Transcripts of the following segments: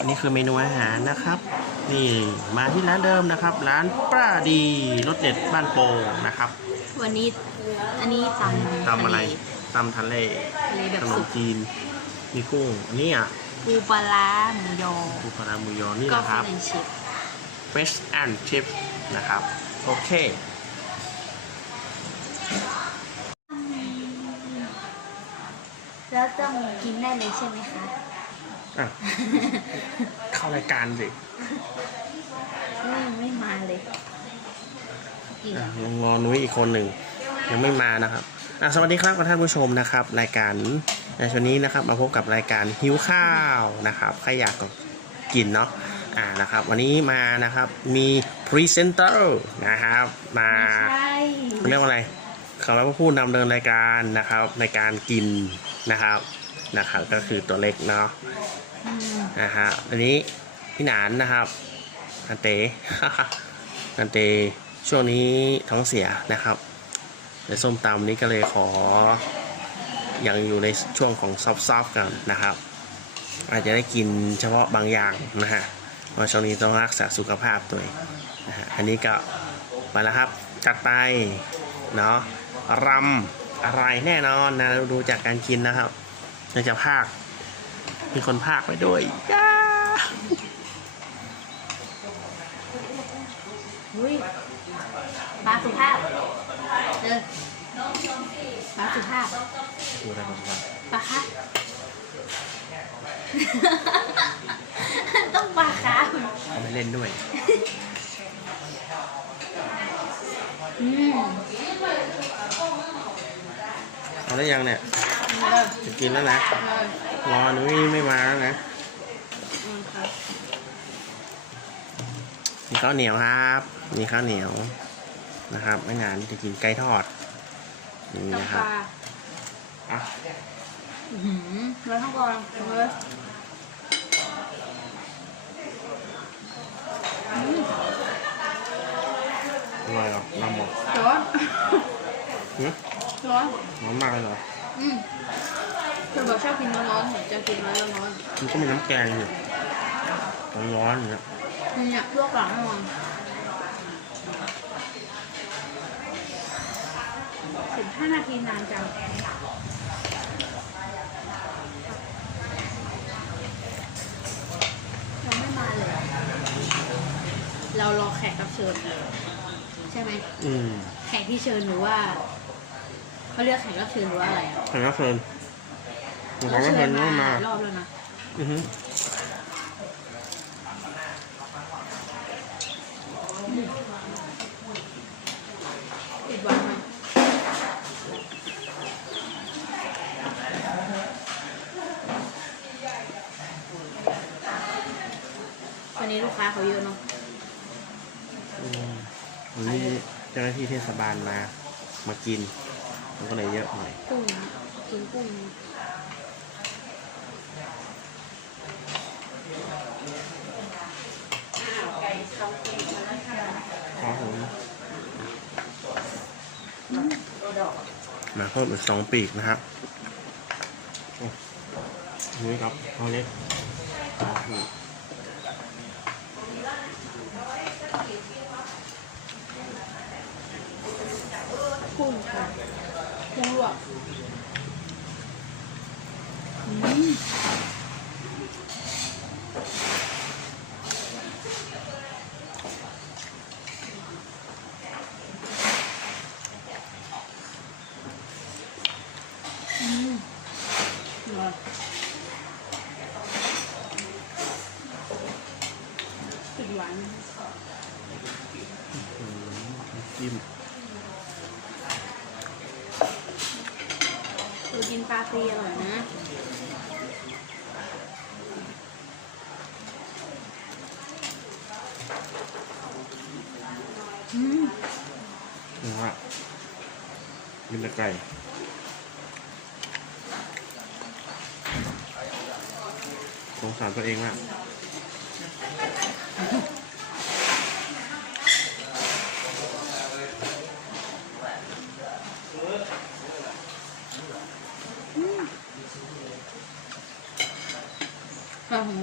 อันนี้คือเมนูอาหารนะครับ นี่มาที่ร้านเดิมนะครับ ร้านป้าดีรสเด็ดบ้านโป่งนะครับ วันนี้อันนี้ตำตำอะไรทะเลตำทะเลทะเลแบบขนสุมกจีน มีกุ้งอันนี้อะปูปลาร้าหมูยอปูปลาร้าหมูยอนี่ก็นะครับฟินชิป Fish and Chip นะครับ โอเค แล้วต้องกินได้เลยใช่ไหมคะ อะ เข้ารายการสิไม่ไม่มาเลยกินอะยังรอนุ้ยอีกคนหนึ่ง ยังไม่มานะครับอะสวัสดีครับท่านผู้ชมนะครับ รายการในช่วงนี้นะครับ มาพบกับรายการหิวข้าวนะครับใครอยากก็กินเนาะอ่านะครับ วันนี้มานะครับมีพรีเซนเตอร์นะครับมา ไม่ใช่เขาเรียกว่าอะไรเขาเรียกว่าผู้นำเดินรายการนะครับในการกินนะครับ นะครับก็คือตัวเล็กเนาะอืมนะฮะอันนี้พี่หนานนะครับอันเตอันเตช่วงนี้ท้องเสียนะครับในส้มตำนี้ก็เลยขอยังอยู่ในช่วงของซอฟๆกันนะครับ อาจจะได้กินเฉพาะบางอย่างนะฮะเพราะช่วงนี้ต้องรักษาสุขภาพตัวเองนะฮะอันนี้ก็มาแล้วครับจัดไปเนาะรำอะไรแน่นอนนะดูจากการกินนะครับ เราจะพากมีคนพากไปด้วยย่าอุ้ยปลาสุภาพเดินปลาสุภาพดูอะไรบ้างครับปลาคะต้องปลาคะเขาไม่เล่นด้วย อืม เอาได้ยังเนี่ยเลิศจะกินแล้วนะเลิศรอนุ้ยไม่มาแล้วนะอืมครับมีข้าวเหนียวครับมีข้าวเหนียวนะครับ ไม่นานจะกินไก่ทอดนี่ต้องนะคปรับลาอะอื้อหือเลยทั้งก่อนเลยอืมอร่อยเหรอลำบอกร้อนหึ ร้อนร้อนมากเลยเหรออืมเธอบอกชอบกินร้อนๆเหมือนจะกินร้อนร้อนมันก็มีน้ำแกงอยู่ร้อนๆอย่างเงี้ยๆนี่เนี่ยลวกหลังให้มันสิบห้านาทีนานจังยังไม่มาเลย เรารอแขกรับเชิญใช่ไหม อืม แขกที่เชิญหรือว่า เขาเรียกแขกรับเชิญหรือว่าอะไรอะแขกรับเชิญแขกรับเชิญก็มา รอบแล้วนะอือฮึปิดวันไหมวันนี้ลูกค้าเขาเยอะเนาะอืมวันนี้เจ้าหน้าที่เทศบาลมา มากินมัน ก็เลยเยอะหน่อยกุ้งกินกุ้งครับผมมาเพิ่มอีกสองปีกนะครับนี่ครับเอาเล็กกุ้งค่ะ กุ้งลวกอืมอืมอร่อยติดหวาน อืมจิ้ม เรากินปลา ฟรีอร่อยนะอืมนะฮะมินตะไก่สงสารตัวเองมาก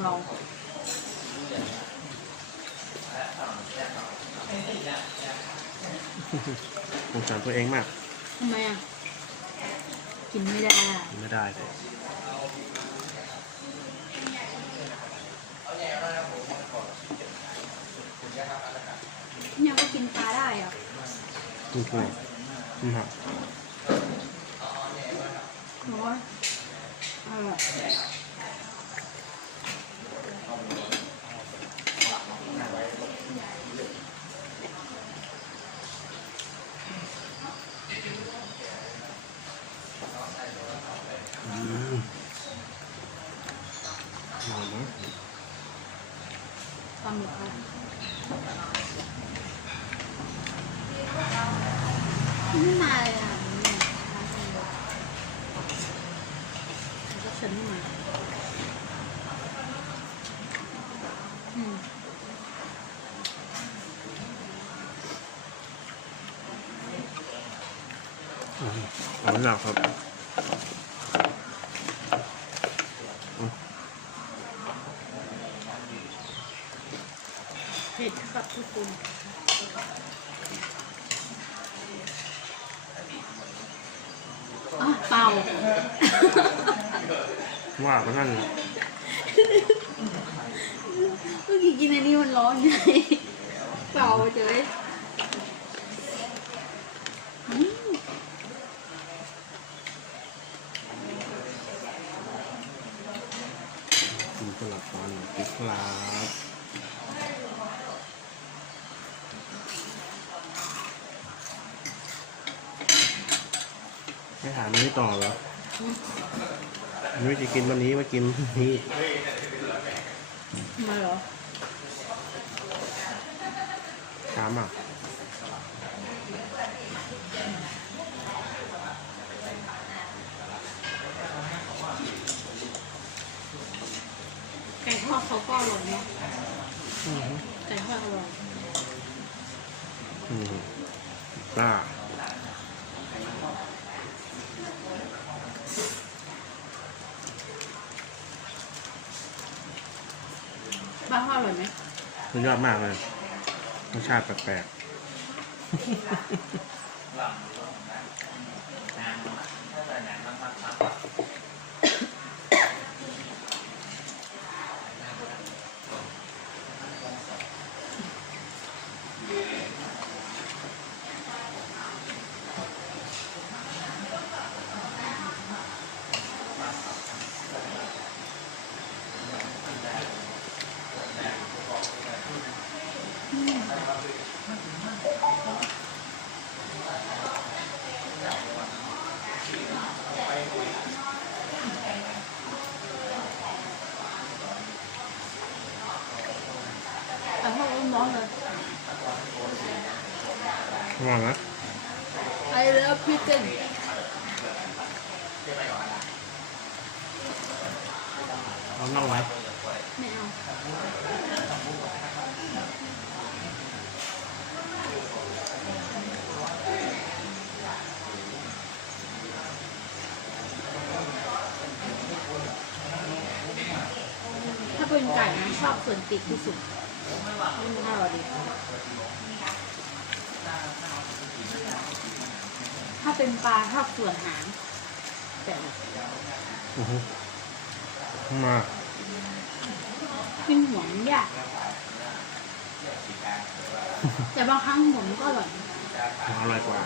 ปลาของเราสงสารตัวเองมากทำไมอะ กินไม่ได้อะไม่ได้เลยเนี่ยก็กินปลาได้อะนี่คือนี่ครับ ร้อนอร่อย อืมนอนนะ ปลาหมึกค่ะไม่มาเลยอะเนี่ยช้าจังเลยแล้วก็ฉันไม่มาอืม อื มเอาหนักครับเผ็ดครับทุกคนอะเปล่า ว่าก็นั่นเมื่อกี้กินอันนี้มันร้อนไงเปล่าเฉยอืม กินตลับตอนปิดครับไม่ถามนี้ต่อ เหรอไม่จะกินวันนี้มากินพรุ่งนี้มาเหรอถามอะไก่ทอดเขาก็อร่อยเนาะอืมไก่ทอดอร่อยอืมอ่า บ้านท อดอร่อยไหมมันยอดมากเลยรสชาติแปลก ว่านะ I love chicken เอานั่งไว้ไม่เอาถ้าเป็นไก่นะชอบส่วนติกที่สุดมันอร่อยดี ถ้าเป็นปลาชอบส่วนหางแต่อือฮึมากินหัวมันยากแต่บางครั้งหัวมันก็อร่อยอร่อยกว่า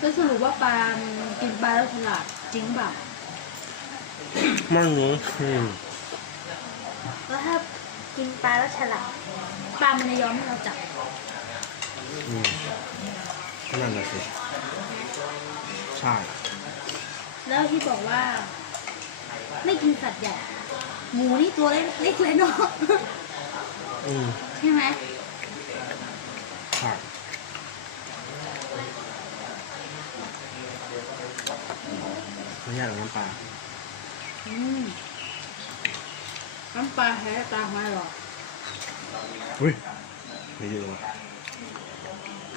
ก็สรุปว่าปลากินปลาแล้วฉลาดจริงเปล่าไม่รู้อืมแล้วถ้ากินปลาแล้วฉลาดปลามันจะยอมให้เราจับ อืมนั่นแหละสิใช่ แล้วที่บอกว่า ไม่กินสัตว์ใหญ่ หมูนี่ตัวเล็กเล็กเลยเนาะ อืมใช่ไหมใช่ไม่ยากน้ำปลาอืมน้ำปลาแท้ตาไม่หรอกอุ้ยไม่เยอะว่ะ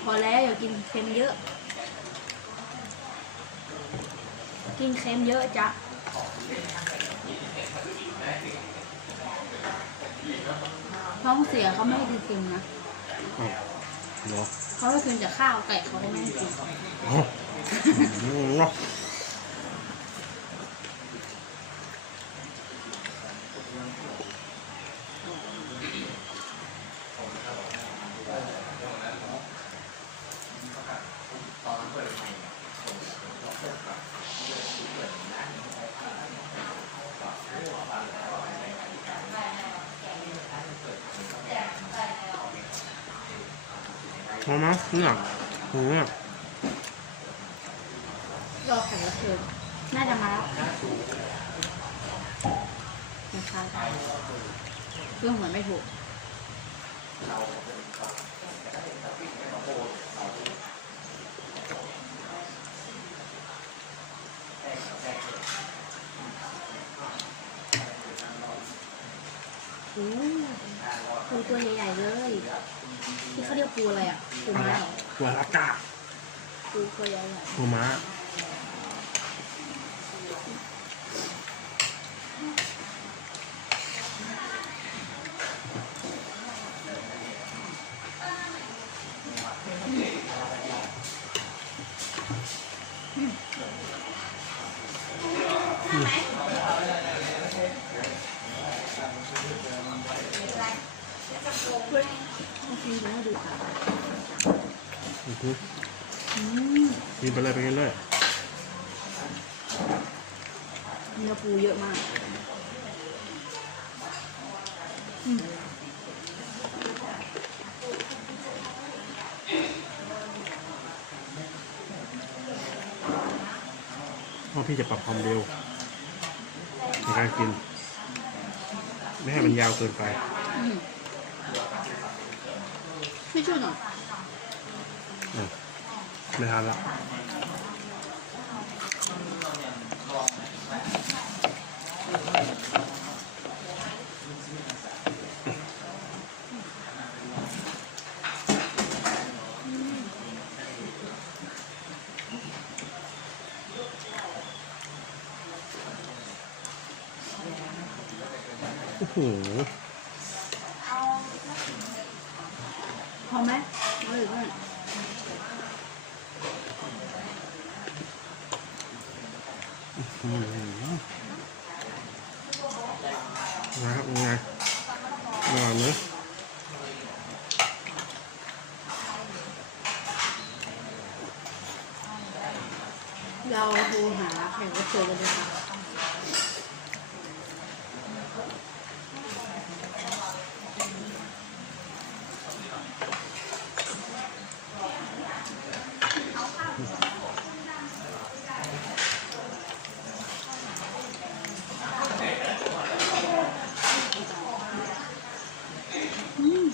พอแล้วอย่ากินเค็มเยอะ กินเค็มเยอะจะท้องเสียเขาไม่ให้กินเค็มนะอ้าวเหรอเขาให้กินแต่ข้าวไก่เขาก็ไม่ให้กินอ๋ออืมเนาะ พอมั้ยเนี่ยเนี่ยรอแขกรับเชิญน่าจะมาแล้วนะคะเครื่องเหมือนไม่ถูกโอ้ปูตัวใหญ่ๆเลย ที่เขาเรียกปูอะไรอะปูอะไรม้าอะเหรอตัวรับจ้าปูตัวใหญ่ตัวม้า ๆเฮ้ยโอเคเดี๋ยวให้ดูค่ะ อือฮึ อืม กินไปเลยไปกันเลย เนื้อปูเยอะมากอืม เพราะพี่จะปรับความเร็วในการกิน ไม่ให้มันยาวเกินไปอืมช่วยช่วยหน่อยอืมไม่ทันละ พอไหมเอาอีกไหม อืมนะครับยังไงอร่อยไหม เราโทรหาแขกรับเชิญกันเลยค่ะอืม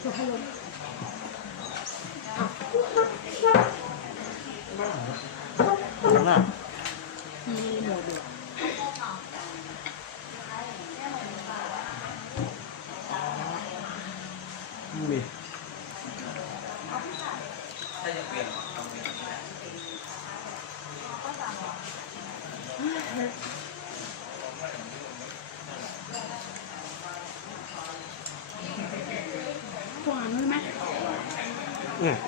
เดี๋ยวให้ลง แล้วน่ะ มีหมดอยู่ มี พวกนั้นใช่ไหม เนี่ย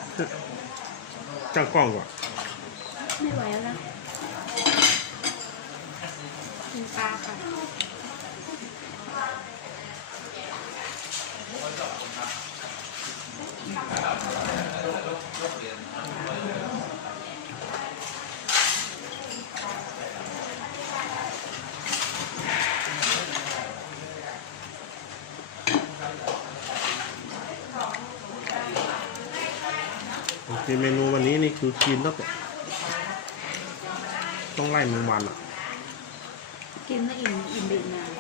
จ้างกล้องก่อนไม่ไหวแล้วนะกินปลาค่ะ กินเมนูวันนี้นี่คือกินต้องแต่ต้องไล่แมงวันอะ กินแล้วอิ่มอิ่มบีนาน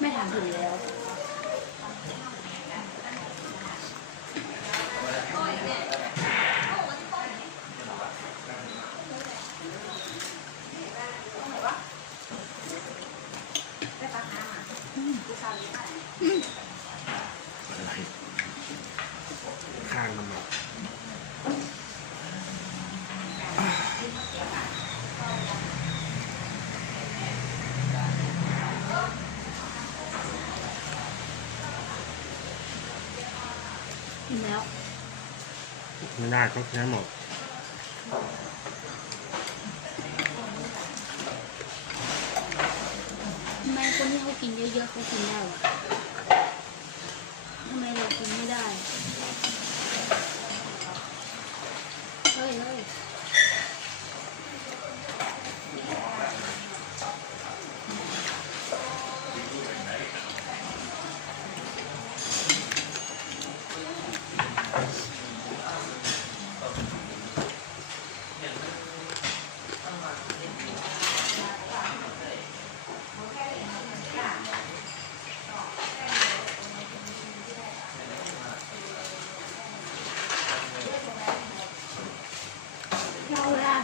ไม่ถามถึงแล้ว อะไรข้างมันมา กินแล้ว ไม่ได้ต้องกินให้หมดทำไมคนที่เขากินเยอะๆเขากินได้วะทำไมเรากินไม่ได้ เฮ้ยเฮ้ย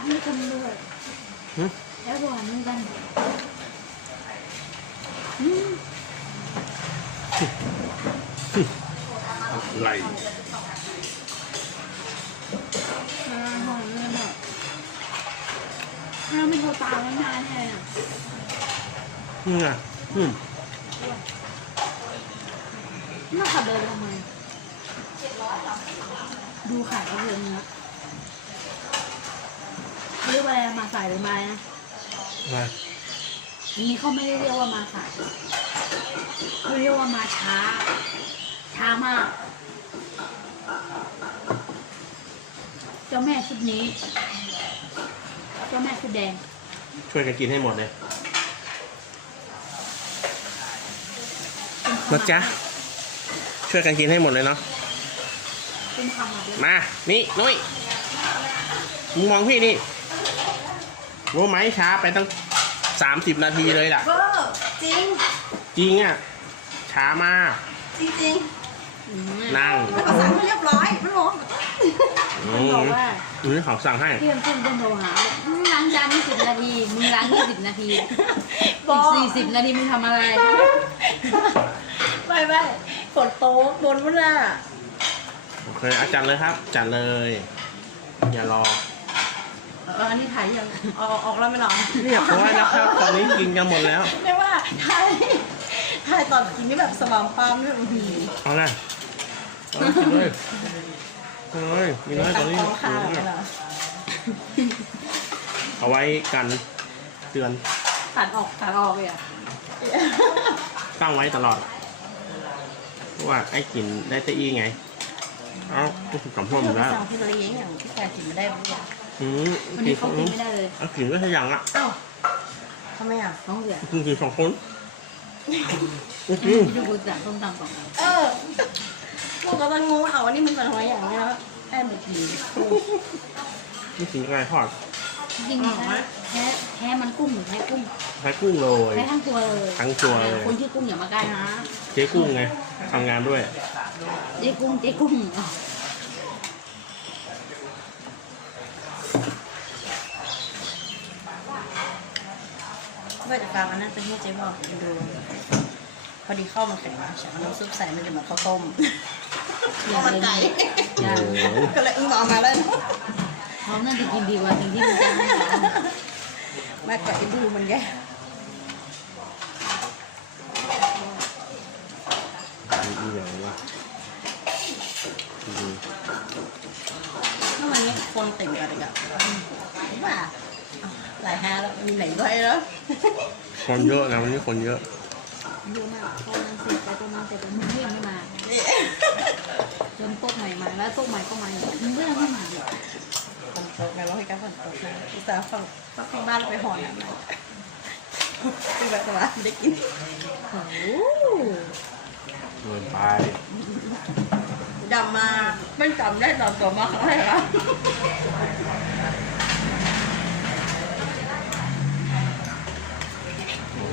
เราเวลาที่ตำรวจหึแล้วบอกเหมือนกันอืมไรเวลาหอนเลยแบบถ้าไม่โทรตามมันนานแน่อะนี่ไงอืม มาขับเดินทำไมดูขายเอาเรื่องนี้เรียกว่าอะไรมาสายหรือมานะอะไรนี้เขาไม่ได้เรียกว่ามาสายเขาเรียกว่ามาช้า ช้ามาก เจ้าแม่ชุดนี้ เจ้าแม่ชุดแดง ช่วยกันกินให้หมดเลยเป็นนะจ๊ะ ช่วยกันกินให้หมดเลยเนาะเป็นคำมาด้วยมา นี่ นุ้ยมึงมองพี่นี่ รู้ไหมช้าไปตั้งสามสิบนาทีเลยล่ะเบอร์จริง จริงอะ ช้ามาก จริงอืมนั่งๆแล้วก็สั่งให้เรียบร้อยไม่รู้อืมันบอกมว่า อืมเขาสั่งให้ เพื่อนเพื่อนเพื่อนโทรหาบอกมึงล้างจานยี่สิบนาที มึงล้างยี่สิบนาทีบอีอกกสี่สิบนาทีมึงทำอะไร ไม่ไม่ฝนโต๊ะบนมันน่ะ โอเคอาจารย์เลยครับ จัดเลย อย่ารอ เอออันนี้ถ่ายยังออกออกแล้วไม่หรอเรียบร้อยแล้วครับ ตอนนี้กินกันหมดแล้วไม่ว่าถ่ายถ่ายตอนกินนี่แบบสว่างปามด้วยอื้อหือเอาเลยเอาเลยกินเลยกินเลยกินเลยตอนนี้ตั้งคาหิวแล้วมากเหรอเอาไว้กันเตือนตัดออกตัดออกเลยอะตั้งไว้ตลอดเพราะว่าไอ้กินได้แตะอี้ไง เอ้าก็ถูกกับพ่อหมดแล้ว สั่งที่เราเลี้ยงอย่างที่แกกินไม่ได้บางอย่าง อืมวันนี้เขากินไม่ได้เลยเอากินก็ขยันอะเอ้าทำไมอะน้องเสือกินกินสองคนอืมดูกูจ่ายส้มตำสองอันเออพวกก็ต้องงงว่าเอาอันนี้มันเป็นหัวอย่างเนี้ยแล้วแอบไปกินนี่กินอะไรทอดจริงๆแท้แท้แท้มันกุ้งหรือแท้กุ้งใช้กุ้งเลยแท้ทั้งตัวเลยทั้งตัวเลยคนชื่อกุ้งอย่ามาใกล้นะเจ๊กุ้งไงทำงานด้วยเจ๊กุ้งเจ๊กุ้ง ว่าจะฟังอันนั้นเป็นที่เจ๊บอกดูพอดีข้าวมันแข็งมาฉันเอาน้ำซุปใส่มันจะเหมือนข้าวต้มอย่ามันเลยไก่อย่าโอ้โหก็เลยอึ้งออกมาแล้วเขาน่าจะกินดีกว่าสิ่งที่มันจะให้เรามากกว่าไอ้ดูมันแย่มีอย่างวะอืมเมื่อวานนี้คนเต็มกันเลยอะว่าอ้าว หลายฮาแล้วมีไหนด้วยแล้วคนเยอะนะวันนี้คนเยอะเยอะมากพอมันเสร็จไปประมาณเสร็จแล้วมึงก็ยังไม่มาจนโต๊ะใหม่มาแล้วโต๊ะใหม่ก็มาอีกมึงก็ยังไม่มาอีกฝนตกไงเราให้การฝนตกนะอุตส่าห์ฟังฟังบ้านเราไปหอนอะคือแบบว่าไม่ได้กินโอ้โหเกินไปดำมาไม่จำได้ตอนตัวมาครั้งแรกอะ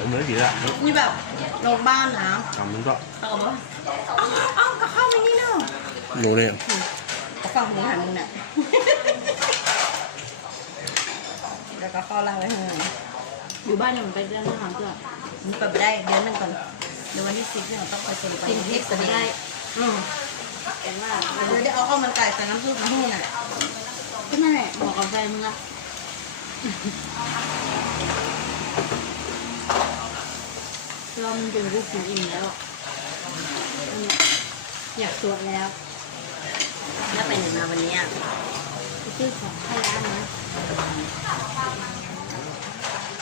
เหมือนดีละนี่แบบลงบ้านนะทำมันก็เขาบอกว่าเอ้าเอากับข้าวไม่นี่เนาะรู้เลยเขาฟังมึงหันมึงน่ะแล้วก็ข้าวล่างไว้ให้อยู่บ้านยังไปเดินทางเสื้อมึงเปิดไปได้เดือนหนึงก่อนเดี๋ยววันที่สิบเนี่ยต้องไปเซ็นไปสิ่งที่เสจะด็จได้อืมแต่ว่าเดี๋ยวได้เอาข้าวมันไก่ใส่น้ำซุปมาให้น่ะก็นั่นแหละบอกกับแฟนมึงอะ เรามันเป็นรูปกินอิ่มแล้วอันเนี้ยอยากตรวจแล้วแล้วไปไหนมาวันนี้อะไปซื้อของให้ร้านนะ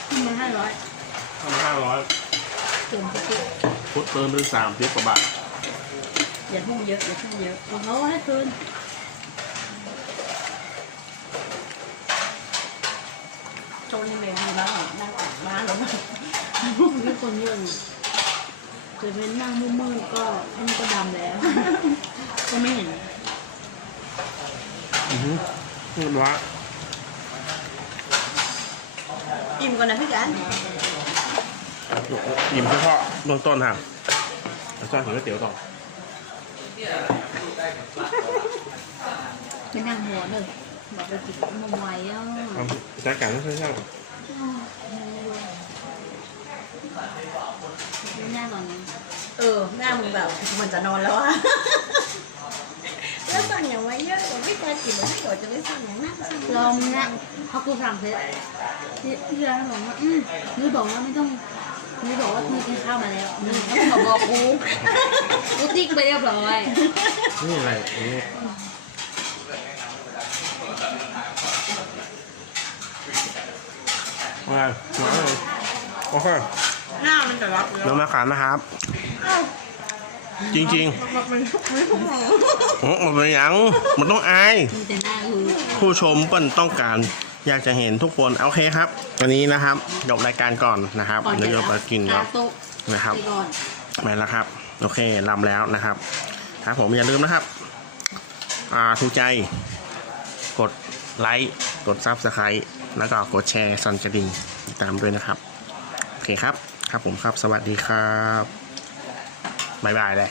ขึ้นมาห้าร้อยทำห้าร้อยเติมไปซื้อพุทเติมเป็นสามสิบกว่าบาทอย่าทุ่มเยอะอย่าทุ่มเยอะของเขาให้คืน โชว์นี่เมย์มีบ้างนั่งอ่านบ้านแล้วมั้ง มี คนเยอะอยู่เคยเป็นนั่งมืดๆก็อันนี้ก็ดำแล้ว ก็ไม่เห็นอือฮึนี่วะอิ่มก่อนนะพี่กันอิ่มเฉพาะเบื้องต้นครับแล้วก็ถึงก๋วยเตี๋ยวต่อไม่นั่งหัวเลยบอกไปกินนมไว้อะทำจัดการไม่ใช่ใช่ไม่น่า ก่อนนี้เออหน้ามึงแบบเหมือนจะนอนแล้วอะแล้วสั่งอย่างไว้เยอะกว่าพี่การกินแล้วพี่กดจะไม่สั่งอย่างนั้นสั่งลองนะเขากูสั่งเสร็จที่ที่ร้านบอกว่าอืมนี่บอกว่าไม่ต้องนี่บอกว่าที่กินข้าวมาแล้วนี่เขาบอกกูกูติ๊กไปเรียบร้อยนี่อะไรนี่มามาเลยโอเค หน้ามันจะรับแล้วน้องมาขามนะครับ จริงมันมันไม่พุ่งหรอกๆโอ้มันเป็นหยังมันต้องอาย มีแต่หน้าคือผู้ชมเปิ้นต้องการอยากจะเห็นทุกคนโอเคครับวันนี้นะครับจบรายการก่อนนะครับก่อนเดี๋ยวจะไปกินกคารับโต๊ะนะครับไปก่อนไปแล้วครับ โอเคลำแล้วนะครับ ครับผมอย่าลืมนะครับ อ่าถูกใจ กดไลค์กดซับสไครต์แล้วก็กดแชร์สั่นกระดิ่งติดตามด้วยนะครับ โอเคครับ ครับผมครับ สวัสดีครับบ๊ายบายเลย